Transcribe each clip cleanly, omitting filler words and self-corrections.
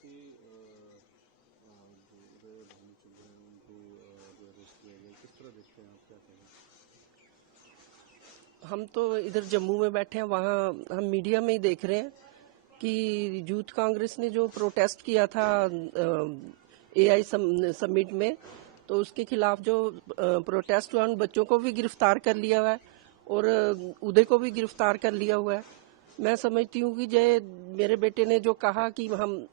कि जो भानुचंद्र हैं उनको जो अरेस्ट किया गया, किस तरह देखते हैं आप, क्या कहें? हम तो इधर जम्मू में बैठे हैं, वहाँ हम मीडिया में ही देख रहे हैं कि यूथ कांग्रेस ने जो प्रोटेस्ट किया था एआई समिट में, तो उसके खिलाफ जो प्रोटेस्ट हुआ, उन बच्चों को भी गिरफ्तार कर लिया हुआ है और उदय को भी गिरफ्तार कर लिया हुआ है। मैं समझती हूँ कि मेरे बेटे ने जो कहा कि हम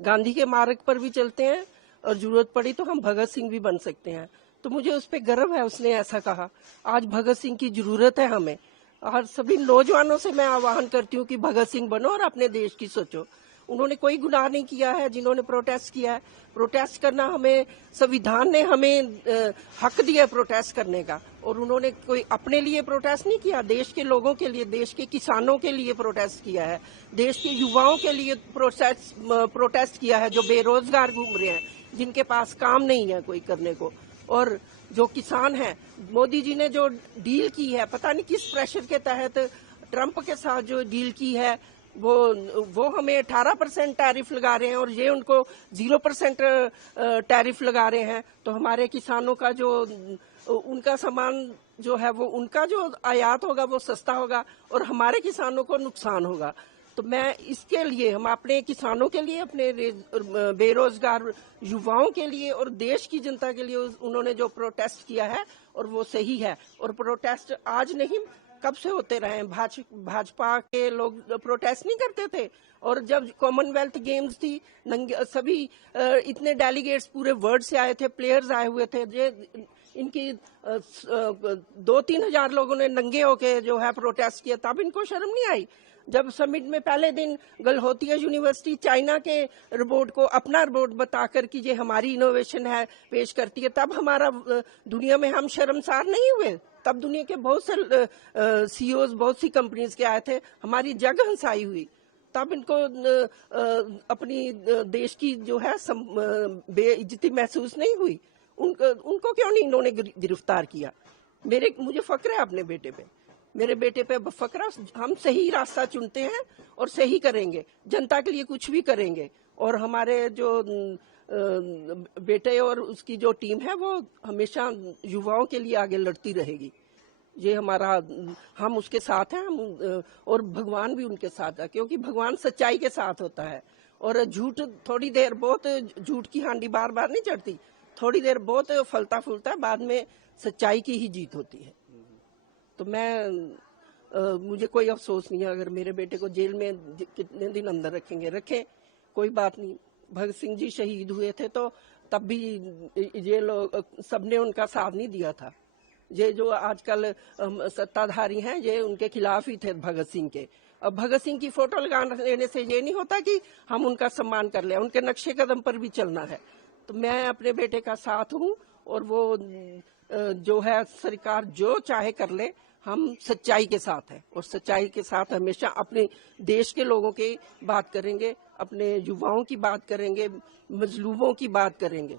गांधी के मार्ग पर भी चलते हैं और जरूरत पड़ी तो हम भगत सिंह भी बन सकते हैं, तो मुझे उस पर गर्व है, उसने ऐसा कहा। आज भगत सिंह की जरूरत है हमें, और सभी नौजवानों से मैं आह्वान करती हूँ कि भगत सिंह बनो और अपने देश की सोचो। उन्होंने कोई गुनाह नहीं किया है जिन्होंने प्रोटेस्ट किया है। प्रोटेस्ट करना हमें, संविधान ने हमें हक दिया प्रोटेस्ट करने का, और उन्होंने कोई अपने लिए प्रोटेस्ट नहीं किया, देश के लोगों के लिए, देश के किसानों के लिए प्रोटेस्ट किया है, देश के युवाओं के लिए प्रोटेस्ट किया है, जो बेरोजगार घूम रहे हैं, जिनके पास काम नहीं है कोई करने को। और जो किसान हैं, मोदी जी ने जो डील की है, पता नहीं किस प्रेशर के तहत ट्रंप के साथ जो डील की है, वो हमें 18% टैरिफ लगा रहे हैं और ये उनको 0% टैरिफ लगा रहे हैं। तो हमारे किसानों का जो उनका सामान जो है, वो उनका जो आयात होगा वो सस्ता होगा और हमारे किसानों को नुकसान होगा। तो मैं इसके लिए, हम अपने किसानों के लिए, अपने बेरोजगार युवाओं के लिए और देश की जनता के लिए उन्होंने जो प्रोटेस्ट किया है, और वो सही है। और प्रोटेस्ट आज नहीं, कब से होते रहे हैं। भाजपा के लोग प्रोटेस्ट नहीं करते थे, और जब कॉमनवेल्थ गेम्स थी, सभी इतने डेलीगेट्स पूरे वर्ल्ड से आए थे, प्लेयर्स आए हुए थे, इनकी 2-3 हजार लोगों ने नंगे होके जो है प्रोटेस्ट किया, तब इनको शर्म नहीं आई। जब समिट में पहले दिन गलहोतिया यूनिवर्सिटी चाइना के रिपोर्ट को अपना रिपोर्ट बताकर कि ये हमारी इनोवेशन है पेश करती है, तब हमारा दुनिया में हम शर्मसार नहीं हुए। तब दुनिया के बहुत से सीईओज बहुत सी कंपनीज के आए थे, हमारी जग हंसाई हुई, तब इनको अपनी देश की जो है बेइज्जती महसूस नहीं हुई। उनको क्यों नहीं इन्होंने गिरफ्तार किया? मुझे फक्र है अपने बेटे पे, मेरे बेटे पे फक्र। हम सही रास्ता चुनते हैं और सही करेंगे, जनता के लिए कुछ भी करेंगे, और हमारे जो बेटे और उसकी जो टीम है वो हमेशा युवाओं के लिए आगे लड़ती रहेगी। ये हमारा, हम उसके साथ हैं, और भगवान भी उनके साथ है, क्योंकि भगवान सच्चाई के साथ होता है। और झूठ थोड़ी देर, बहुत झूठ की हांडी बार बार नहीं चढ़ती, थोड़ी देर बहुत फलता फूलता है, बाद में सच्चाई की ही जीत होती है। तो मुझे कोई अफसोस नहीं है, अगर मेरे बेटे को जेल में कितने दिन अंदर रखेंगे, रखें, कोई बात नहीं। भगत सिंह जी शहीद हुए थे तो तब भी ये लोग सबने उनका साथ नहीं दिया था। ये जो आजकल सत्ताधारी हैं, ये उनके खिलाफ ही थे भगत सिंह के। अब भगत सिंह की फोटो लगा लेने से ये नहीं होता कि हम उनका सम्मान कर लें, उनके नक्शे कदम पर भी चलना है। तो मैं अपने बेटे का साथ हूँ, और वो जो है सरकार जो चाहे कर ले, हम सच्चाई के साथ हैं, और सच्चाई के साथ हमेशा अपने देश के लोगों की बात करेंगे, अपने युवाओं की बात करेंगे, मजलूमों की बात करेंगे।